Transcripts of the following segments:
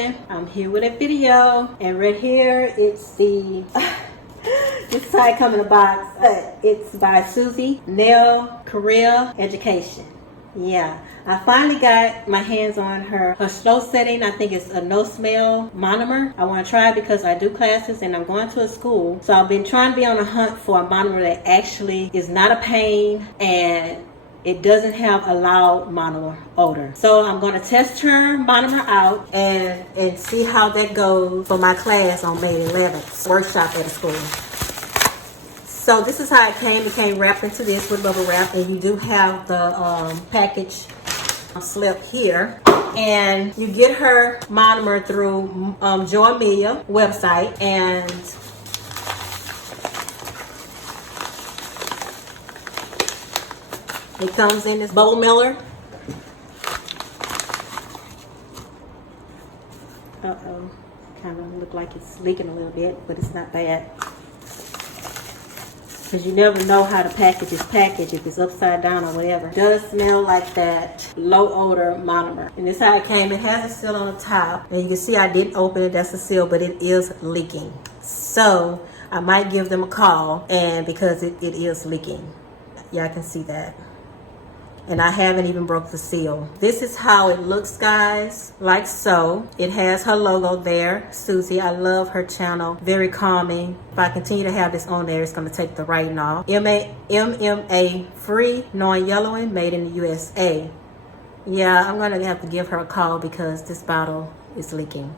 doing? I'm here with a video, and right here it's the this is how it comes in a box. It's by Sussie, Nail Career Education. Yeah, I finally got my hands on her slow setting. I think it's a no smell monomer. I want to try it because I do classes and I'm going to a school. So I've been trying to be on a hunt for a monomer that actually is not a pain and it doesn't have a loud monomer odor. So I'm going to test her monomer out and see how that goes for my class on May 11th, workshop at a school. So this is how it came. It came wrapped into this with bubble wrap, and you do have the package slip here. And you get her monomer through Joe Amelia website, and it comes in this bubble miller. Uh-oh, kind of look like it's leaking a little bit, but it's not bad. Because you never know how the package is packaged, if it's upside down or whatever. It does smell like that low odor monomer. And this is how it came. It has a seal on the top. And you can see I didn't open it, that's the seal, but it is leaking. So I might give them a call, and because it is leaking. Yeah, I can see that. And I haven't even broke the seal. This is how it looks, guys, like so. It has her logo there, Sussie. I love her channel, very calming. If I continue to have this on there, it's gonna take the writing off. MMA free, non-yellowing, made in the USA. Yeah, I'm gonna have to give her a call because this bottle is leaking.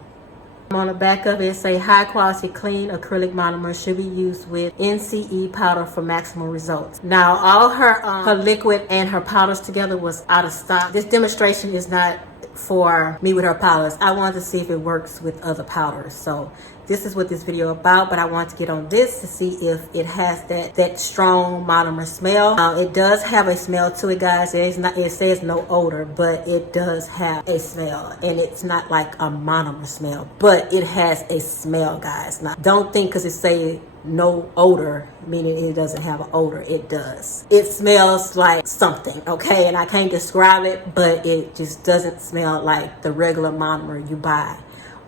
On the back of it say high quality clean acrylic monomer should be used with NCE powder for maximum results. Now all her liquid and her powders together was out of stock. This demonstration is not for me with her powders. I wanted to see if it works with other powders. So this is what this video about, but I want to get on this to see if it has that strong monomer smell. It does have a smell to it, guys. It says no odor, but it does have a smell, and it's not like a monomer smell, but it has a smell, guys. Now, don't think because it say no odor, meaning it doesn't have an odor. It does. It smells like something, okay? And I can't describe it, but it just doesn't smell like the regular monomer you buy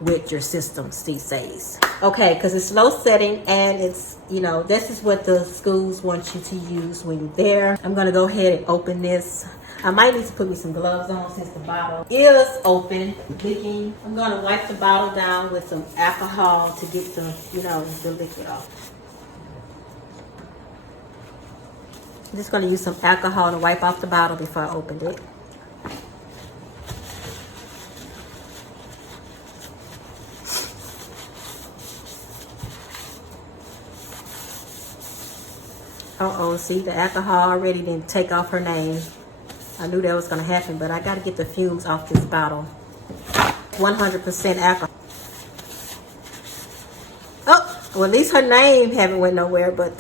with your systems these days. Okay, because it's low setting, and it's, you know, this is what the schools want you to use when you're there. I'm going to go ahead and open this. I might need to put me some gloves on since the bottle is open, leaking. I'm going to wipe the bottle down with some alcohol to get the, you know, the liquid off. I'm just going to use some alcohol to wipe off the bottle before I opened it. Uh-oh, see, the alcohol already didn't take off her name. I knew that was going to happen, but I got to get the fumes off this bottle. 100% alcohol. Oh, well, at least her name haven't went nowhere, but...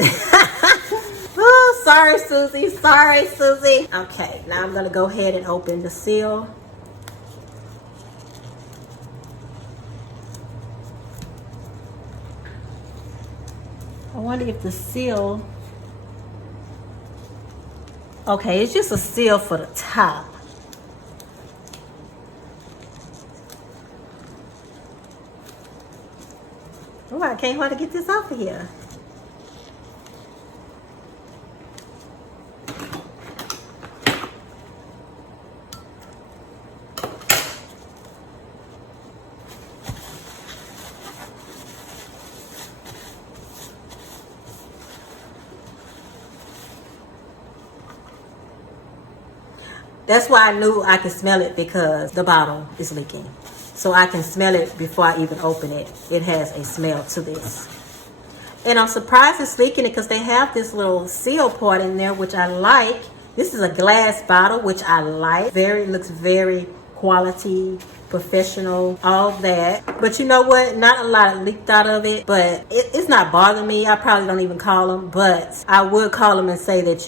Oh, sorry, Sussie. Sorry, Sussie. Okay, now I'm going to go ahead and open the seal. I wonder if the seal... Okay, it's just a seal for the top. Oh, I can't hardly get this off of here. That's why I knew I could smell it, because the bottle is leaking. So I can smell it before I even open it. It has a smell to this. And I'm surprised it's leaking because they have this little seal part in there, which I like. This is a glass bottle, which I like. Looks very quality, professional, all that. But you know what? Not a lot leaked out of it, but it's not bothering me. I probably don't even call them, but I would call them and say that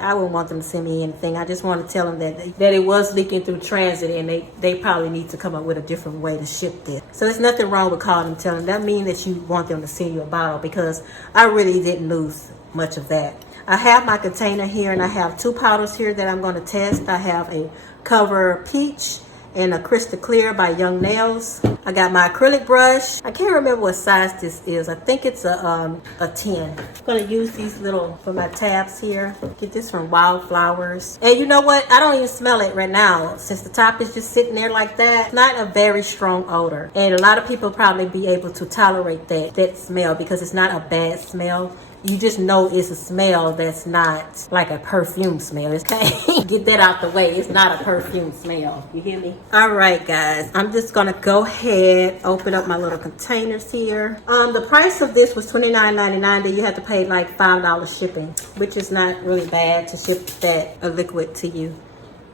I wouldn't want them to send me anything. I just want to tell them that it was leaking through transit, and they probably need to come up with a different way to ship this. So there's nothing wrong with calling them, telling them. That means that you want them to send you a bottle, because I really didn't lose much of that. I have my container here, and I have two powders here that I'm going to test. I have a Cover Peach and a Crystal Clear by Young Nails. I got my acrylic brush. I can't remember what size this is. I think it's a 10. I'm gonna use these little for my tabs here. Get this from Wildflowers. And you know what? I don't even smell it right now since the top is just sitting there like that. It's not a very strong odor, and a lot of people probably be able to tolerate that smell because it's not a bad smell. You just know it's a smell that's not like a perfume smell. Okay, get that out the way. It's not a perfume smell. You hear me? All right, guys. I'm just gonna go ahead, open up my little containers here. The price of this was $29.99. Then you have to pay like $5 shipping, which is not really bad to ship that a liquid to you.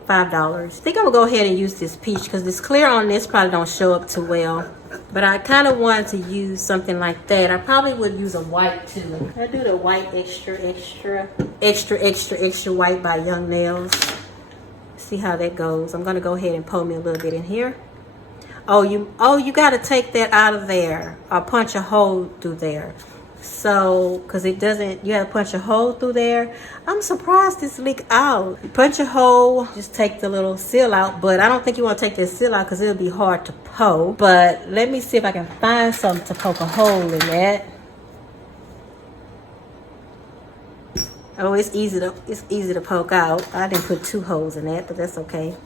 $5. I think I'm gonna go ahead and use this peach because this clear on this probably don't show up too well. But I kind of wanted to use something like that. I probably would use a white too. I do the white extra white by Young Nails. See how that goes. I'm gonna go ahead and pour me a little bit in here. Oh, you gotta take that out of there or punch a hole through there. So, because it doesn't, you have to punch a hole through there. I'm surprised this leak out. You punch a hole, just take the little seal out, but I don't think you want to take this seal out because it'll be hard to poke. But let me see if I can find something to poke a hole in that. Oh, it's easy to poke out. I didn't put 2 holes in that, but that's okay.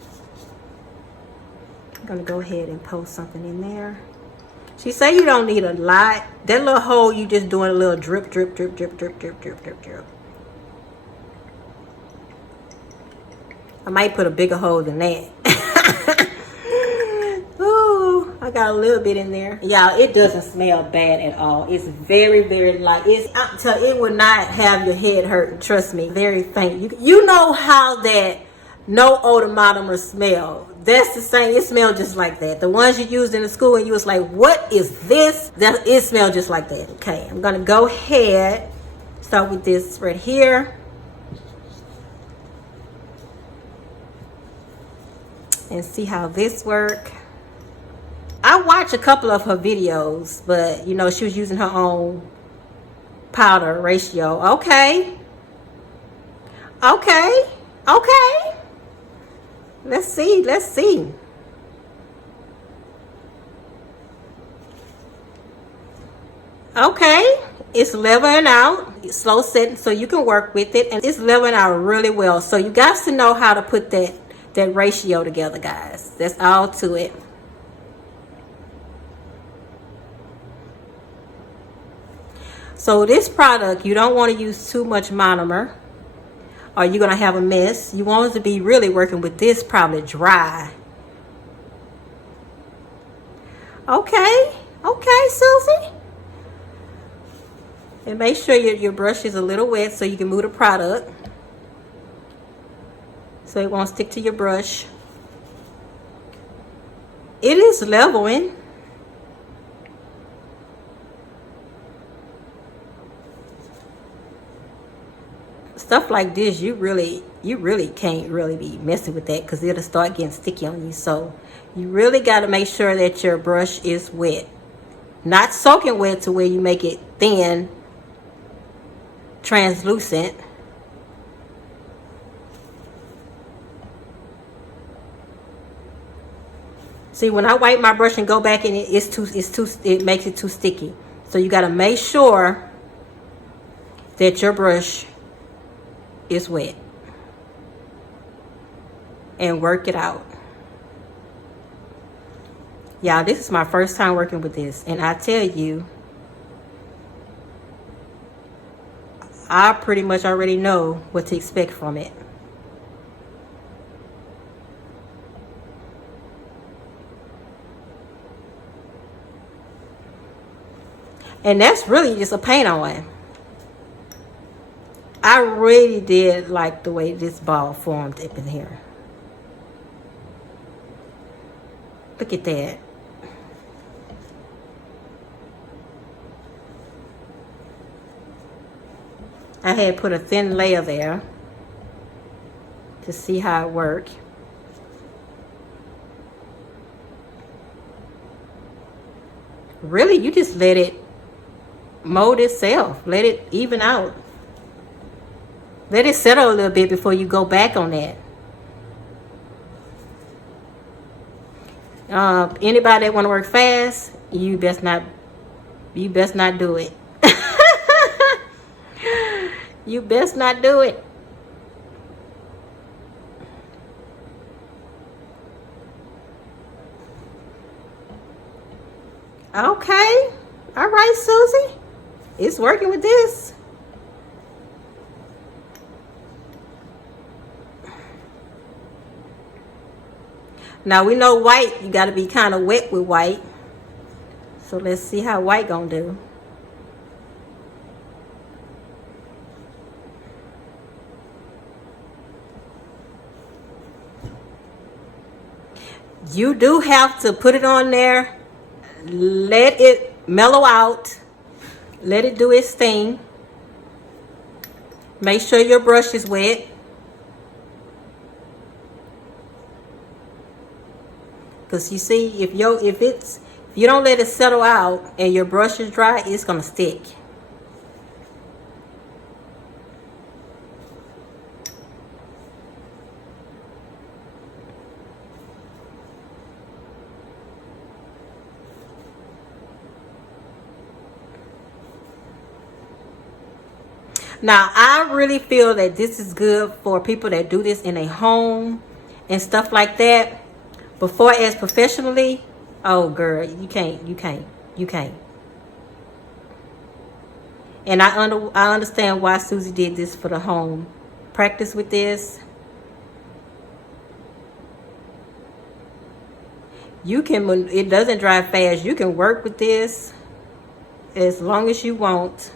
I'm gonna go ahead and poke something in there. She say you don't need a lot. That little hole, you just doing a little drip, drip, drip, drip, drip, drip, drip, drip, drip. I might put a bigger hole than that. Ooh, I got a little bit in there. Y'all, it doesn't smell bad at all. It's very, very light. It will not have your head hurting. Trust me, very faint. You know how that no odor monomer smell. That's the same. It smells just like that. The ones you used in the school and you was like, what is this? It smells just like that. Okay, I'm gonna go ahead, start with this right here. And see how this work. I watched a couple of her videos, but you know, she was using her own powder ratio. Okay. Okay. Okay. Let's see. Let's see. Okay. It's leveling out. It's slow setting so you can work with it. And it's leveling out really well. So you got to know how to put that ratio together, guys. That's all to it. So this product, you don't want to use too much monomer, or you're gonna have a mess. You want it to be really working with this probably dry. Okay, okay, Susie. And make sure your brush is a little wet so you can move the product, so it won't stick to your brush. It is leveling. Stuff like this, you really can't really be messing with that because it'll start getting sticky on you. So you really got to make sure that your brush is wet, not soaking wet to where you make it thin, translucent. See, when I wipe my brush and go back in it, it makes it too sticky. So you got to make sure that your brush is wet and work it out. Y'all, this is my first time working with this, and I tell you, I pretty much already know what to expect from it. And that's really just a paint on. I really did like the way this ball formed up in here. Look at that. I had put a thin layer there to see how it worked. Really, you just let it mold itself. Let it even out. Let it settle a little bit before you go back on that. Anybody that want to work fast, you best not do it. You best not do it. Okay. All right, Susie. It's working with this. Now we know white, you got to be kind of wet with white. So let's see how white gonna do. You do have to put it on there, let it mellow out, let it do its thing. Make sure your brush is wet. Because you see, if you don't let it settle out and your brush is dry, it's gonna stick. Now, I really feel that this is good for people that do this in a home and stuff like that. Before as professionally, oh girl, you can't. And I understand why Susie did this for the home. Practice with this. You can, when it doesn't dry fast, you can work with this as long as you want.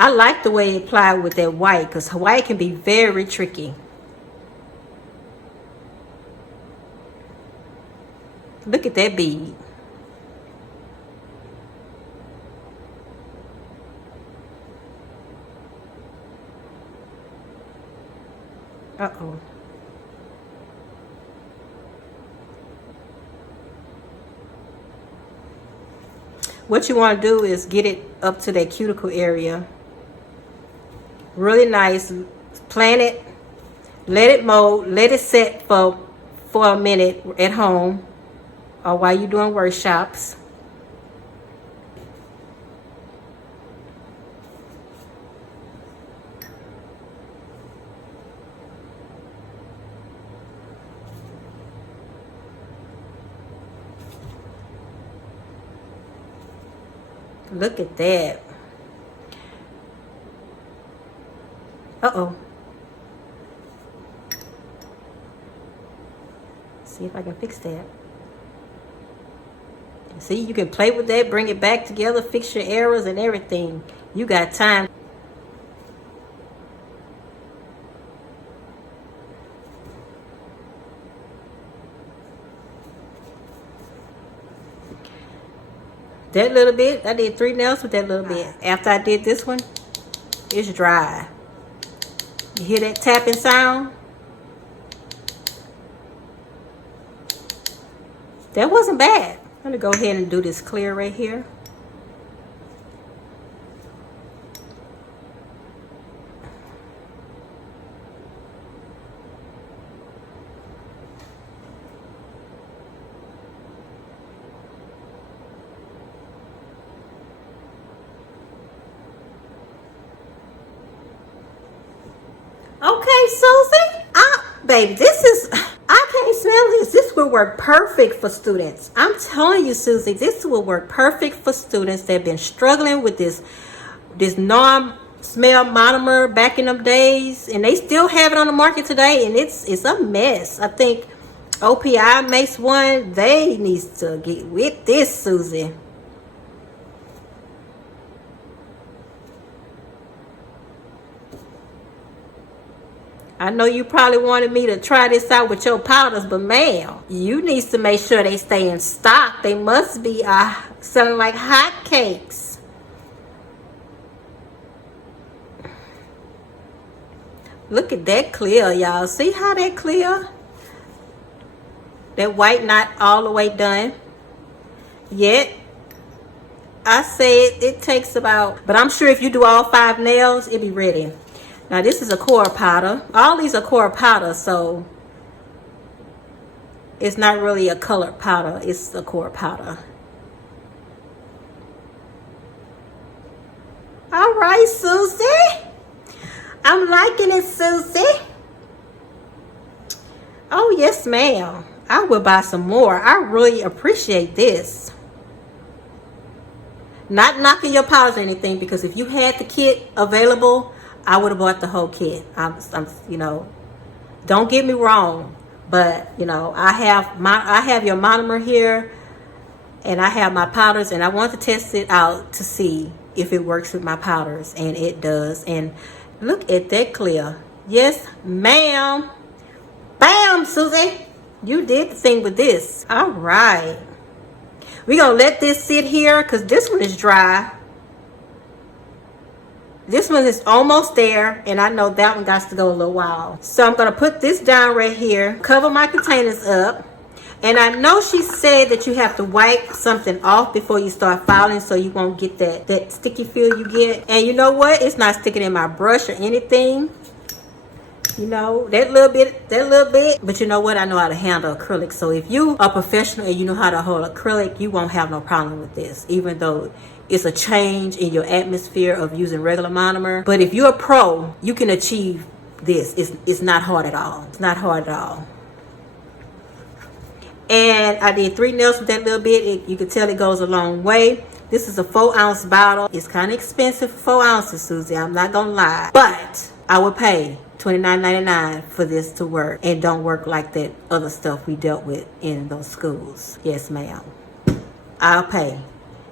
I like the way it applied with that white, because white can be very tricky. Look at that bead. Uh-oh. What you want to do is get it up to that cuticle area. Really nice. Plant it. Let it mold. Let it set for a minute at home or while you're doing workshops. Look at that. Uh-oh. See if I can fix that. See, you can play with that, bring it back together, fix your errors and everything. You got time. That little bit, I did 3 nails with that little bit. After I did this one, it's dry. You hear that tapping sound? That wasn't bad. I'm gonna go ahead and do this clear right here. Okay, Susie. Baby, this is, I can't smell this. This will work perfect for students. I'm telling you, Susie, this will work perfect for students that have been struggling with this non-smell monomer back in them days. And they still have it on the market today. And it's a mess. I think OPI makes one. They need to get with this, Susie. I know you probably wanted me to try this out with your powders, but ma'am, you need to make sure they stay in stock. They must be selling like hotcakes. Look at that clear, y'all. See how that clear? That white not all the way done yet. I say it takes about, but I'm sure if you do all 5 nails, it'll be ready. Now this is a core powder. All these are core powder, so it's not really a colored powder. It's a core powder. All right, Susie. I'm liking it, Susie. Oh, yes, ma'am. I will buy some more. I really appreciate this. Not knocking your powders or anything, because if you had the kit available, I would have bought the whole kit. I'm you know, don't get me wrong, but you know, I have your monomer here, and I have my powders, and I want to test it out to see if it works with my powders, and it does. And look at that clear. Yes, ma'am. Bam, Susie. You did the thing with this. All right. We're going to let this sit here because this one is dry. This one is almost there, and I know that one got to go a little while. So I'm going to put this down right here, cover my containers up. And I know she said that you have to wipe something off before you start filing so you won't get that sticky feel you get. And you know what? It's not sticking in my brush or anything. You know, that little bit. But you know what? I know how to handle acrylic. So if you are professional and you know how to hold acrylic, you won't have no problem with this, even though it's a change in your atmosphere of using regular monomer. But if you're a pro, you can achieve this. It's not hard at all. It's not hard at all. And I did 3 nails with that little bit. You can tell it goes a long way. This is a 4-ounce bottle. It's kind of expensive for 4 ounces, Susie. I'm not going to lie. But I would pay $29.99 for this to work, and don't work like that other stuff we dealt with in those schools. Yes, ma'am. I'll pay,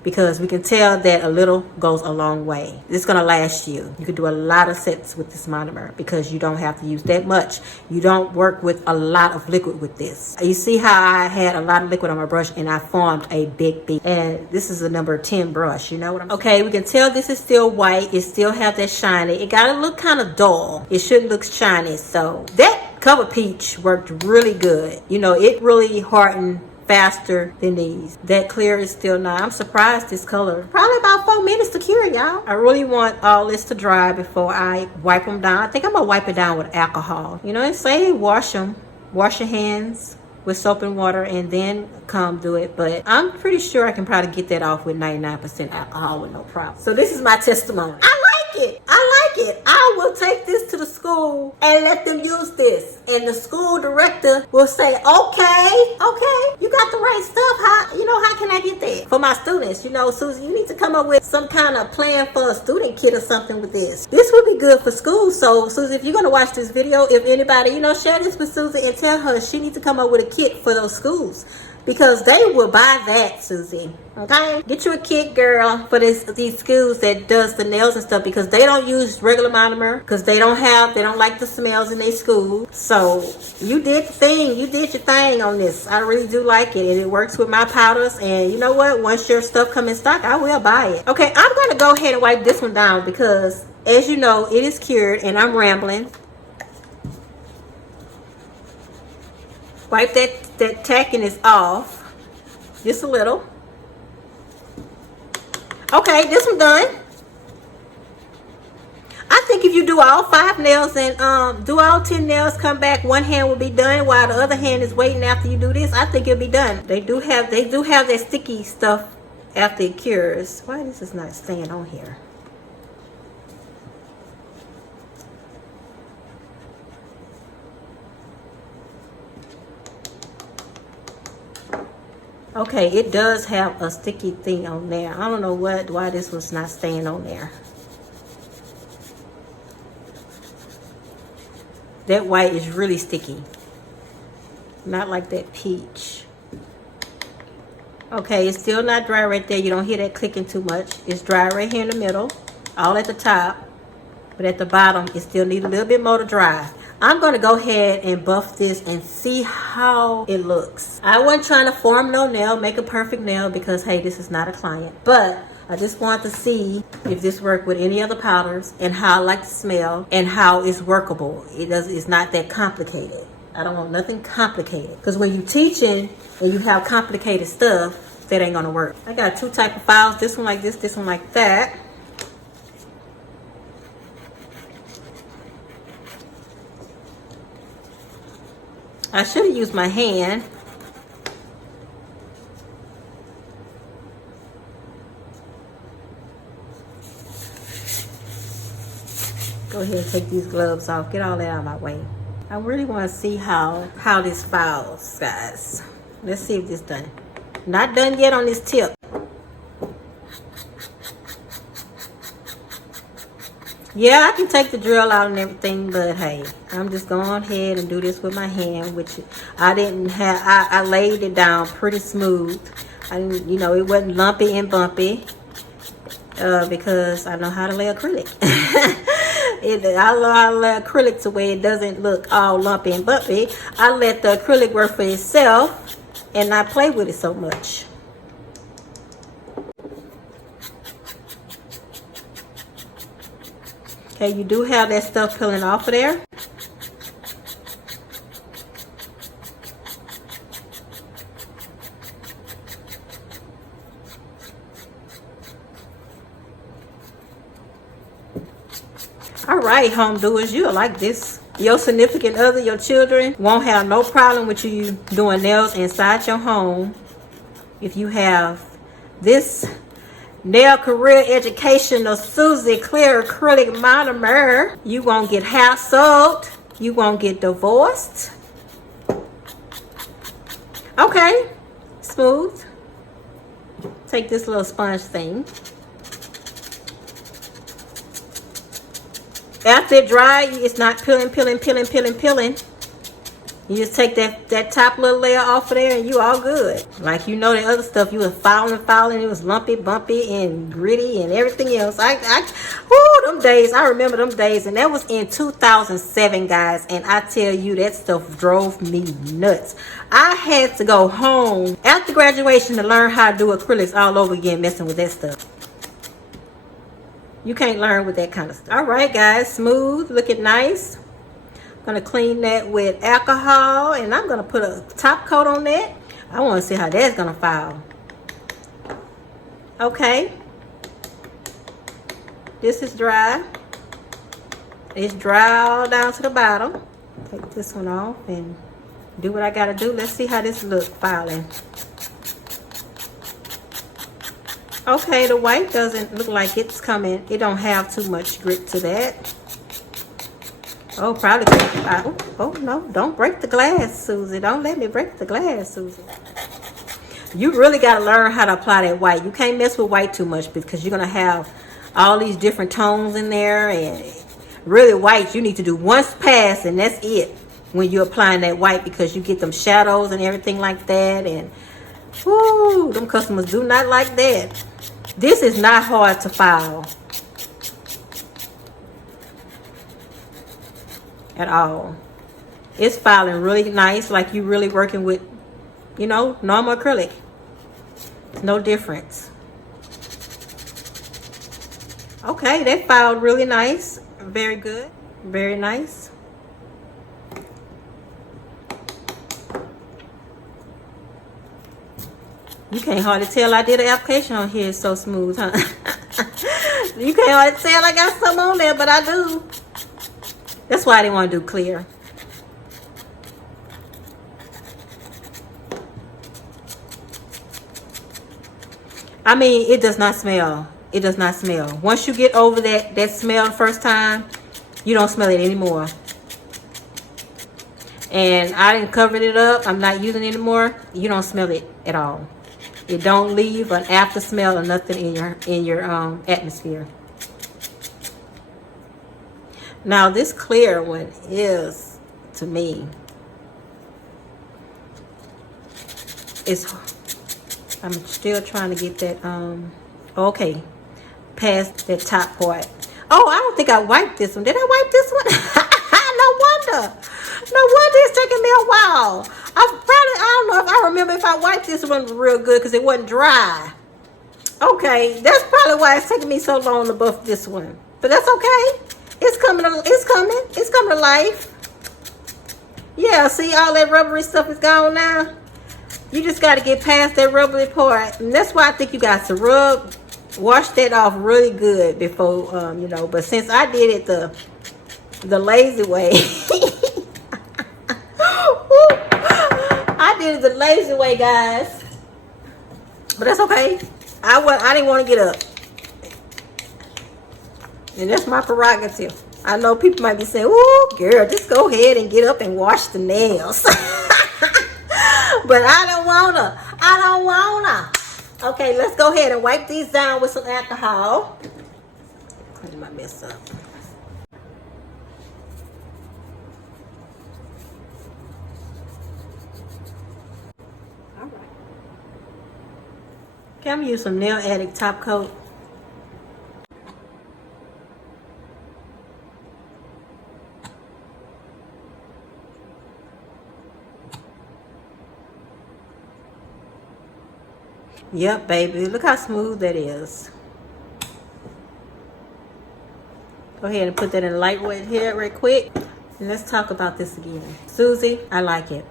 because we can tell that a little goes a long way. It's going to last you. You can do a lot of sets with this monomer because you don't have to use that much. You don't work with a lot of liquid with this. You see how I had a lot of liquid on my brush and I formed a big bead. And this is a number 10 brush. You know what I'm saying? Okay, we can tell this is still white. It still have that shiny. It got to look kind of dull. It shouldn't look shiny. So that cover peach worked really good. You know, it really hardened faster than these. That clear is still not. I'm surprised this color. Probably about 4 minutes to cure, y'all. I really want all this to dry before I wipe them down. I think I'm gonna wipe it down with alcohol. You know, and say wash them. Wash your hands with soap and water and then come do it. But I'm pretty sure I can probably get that off with 99% alcohol with no problem. So this is my testimony. I like it. I like it. I will take this to the school and let them use this. And the school director will say, okay, you got the right stuff. How can I get that? For my students, you know, Susie, you need to come up with some kind of plan for a student kit or something with this. This would be good for school. So, Susie, if you're going to watch this video, if anybody, you know, share this with Susie and tell her she needs to come up with a kit for those schools. Because they will buy that, Susie. Okay? Get you a kit, girl, for these schools that does the nails and stuff, because they don't use regular monomer, because they don't like the smells in their school. So you did the thing. You did your thing on this. I really do like it, and it works with my powders. And you know what? Once your stuff comes in stock, I will buy it. Okay, I'm going to go ahead and wipe this one down because, as you know, it is cured, and I'm rambling. Wipe that tacking is off. Just a little. Okay, this one done. I think if you do all 5 nails and do all 10 nails, come back, one hand will be done while the other hand is waiting after you do this. I think it'll be done. They do have that sticky stuff after it cures. Why this is not staying on here? Okay, it does have a sticky thing on there. I don't know why this was not staying on there. That white is really sticky. Not like that peach. Okay, it's still not dry right there. You don't hear that clicking too much. It's dry right here in the middle, all at the top. But at the bottom, it still needs a little bit more to dry. I'm going to go ahead and buff this and see how it looks. I wasn't trying to form no nail, make a perfect nail, because, hey, this is not a client. But I just want to see if this worked with any other powders and how I like the smell and how it's workable. It's not that complicated. I don't want nothing complicated. Because when you're teaching and you have complicated stuff, that ain't going to work. I got 2 types of files. This one like this one like that. I should have used my hand. Go ahead and take these gloves off. Get all that out of my way. I really want to see how this files, guys. Let's see if this done. Not done yet on this tip. Yeah, I can take the drill out and everything, but hey, I'm just going ahead and do this with my hand, which I didn't have. I laid it down pretty smooth. I didn't, you know, it wasn't lumpy and bumpy because I know how to lay acrylic. I know how to lay acrylic to where it doesn't look all lumpy and bumpy. I let the acrylic work for itself and not play with it so much. Okay, you do have that stuff peeling off of there. All right, home doers, you'll like this. Your significant other, your children, won't have no problem with you doing nails inside your home if you have this Nail Career Educational Sussie Clear Acrylic Monomer. You won't get hassled. You won't get divorced. Okay, smooth. Take this little sponge thing. After it dries, it's not peeling. You just take that top little layer off of there and you all good. Like, you know, the other stuff, you was filing. It was lumpy, bumpy, and gritty and everything else. Them days, I remember them days. And that was in 2007, guys. And I tell you, that stuff drove me nuts. I had to go home after graduation to learn how to do acrylics all over again, messing with that stuff. You can't learn with that kind of stuff. All right, guys, smooth, looking nice. Gonna clean that with alcohol, and I'm gonna put a top coat on that. I want to see how that's gonna file. Okay, this is dry. It's dry all down to the bottom. Take this one off and do what I gotta do. Let's see how this looks filing. Okay, the white doesn't look like it's coming. It don't have too much grit to that. Oh, probably. Oh, no. Don't break the glass, Susie. Don't let me break the glass, Susie. You really got to learn how to apply that white. You can't mess with white too much because you're going to have all these different tones in there. And really, white, you need to do one pass, and that's it when you're applying that white, because you get them shadows and everything like that. And, whoo, them customers do not like that. This is not hard to file at all. It's filing really nice, like you really working with, you know, normal acrylic. No difference. Okay, that filed really nice. Very good. Very nice. You can't hardly tell I did an application on here. It's so smooth, huh? You can't hardly tell I got some on there, but I do. That's why I didn't want to do clear. I mean, it does not smell. It does not smell. Once you get over that smell the first time, you don't smell it anymore. And I didn't cover it up. I'm not using it anymore. You don't smell it at all. It don't leave an after smell or nothing in your atmosphere. Now this clear one is, to me, I'm still trying to get that, okay, past that top part. Oh, I don't think I wiped this one. Did I wipe this one? No wonder. No wonder it's taking me a while. I don't know if I remember if I wiped this one real good because it wasn't dry. Okay, that's probably why it's taking me so long to buff this one. But that's okay. It's coming to life. Yeah, see, all that rubbery stuff is gone now. You just got to get past that rubbery part. And that's why I think you got to wash that off really good before, you know. But since I did it the lazy way, lazy way, guys. But that's okay. I didn't want to get up. And that's my prerogative. I know people might be saying, "Ooh, girl, just go ahead and get up and wash the nails." But I don't wanna. I don't wanna. Okay, let's go ahead and wipe these down with some alcohol. Clean my mess up. All right. Can we use some Nail Addict top coat? Yep, baby. Look how smooth that is. Go ahead and put that in lightweight here right quick. And let's talk about this again. Susie, I like it.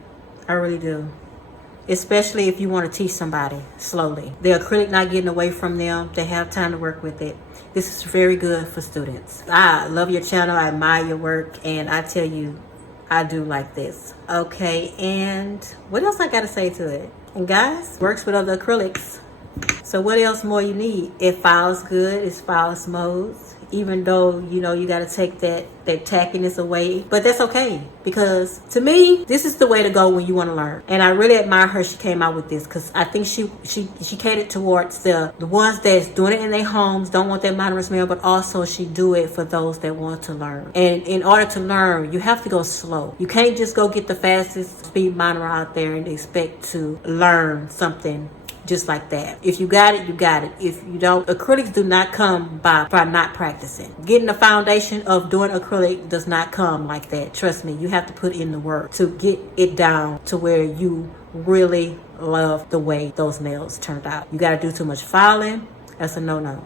I really do. Especially if you want to teach somebody slowly. The acrylic not getting away from them. They have time to work with it. This is very good for students. I love your channel. I admire your work. And I tell you, I do like this. Okay, and what else I got to say to it? And guys, works with other acrylics. So what else more you need? It files good. It files smooth. Even though, you know, you got to take that tackiness away. But that's okay. Because to me, this is the way to go when you want to learn. And I really admire her. She came out with this. Because I think she catered towards the ones that's doing it in their homes, don't want that monomer smell. But also she do it for those that want to learn. And in order to learn, you have to go slow. You can't just go get the fastest speed monomer out there and expect to learn something just like that. If you got it, you got it. If you don't, acrylics do not come by not practicing. Getting the foundation of doing acrylic does not come like that. Trust me, you have to put in the work to get it down to where you really love the way those nails turned out. You got to do too much filing. That's a no-no.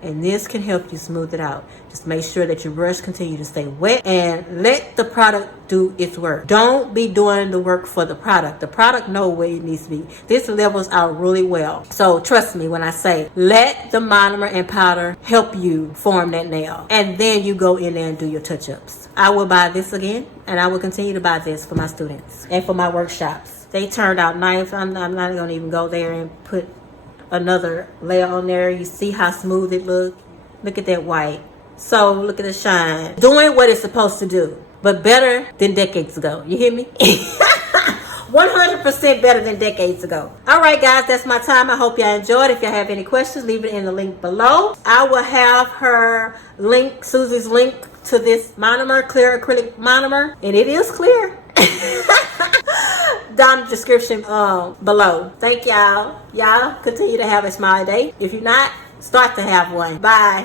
And this can help you smooth it out. Just make sure that your brush continue to stay wet and let the product do its work. Don't be doing the work for the product. The product know where it needs to be. This levels out really well. So trust me when I say, let the monomer and powder help you form that nail. And then you go in there and do your touch-ups. I will buy this again, and I will continue to buy this for my students and for my workshops. They turned out nice. I'm not going to even go there and put another layer on there. You see how smooth it look. Look at that white. So look at the shine. Doing what it's supposed to do, but better than decades ago. You hear me? 100% better than decades ago. All right, guys, that's my time. I hope y'all enjoyed. If y'all have any questions, leave it in the link below. I will have her link, Susie's link to this monomer, clear acrylic monomer, and it is clear. Down in the description below. Thank y'all. Y'all continue to have a smiley day. If you're not, start to have one. Bye.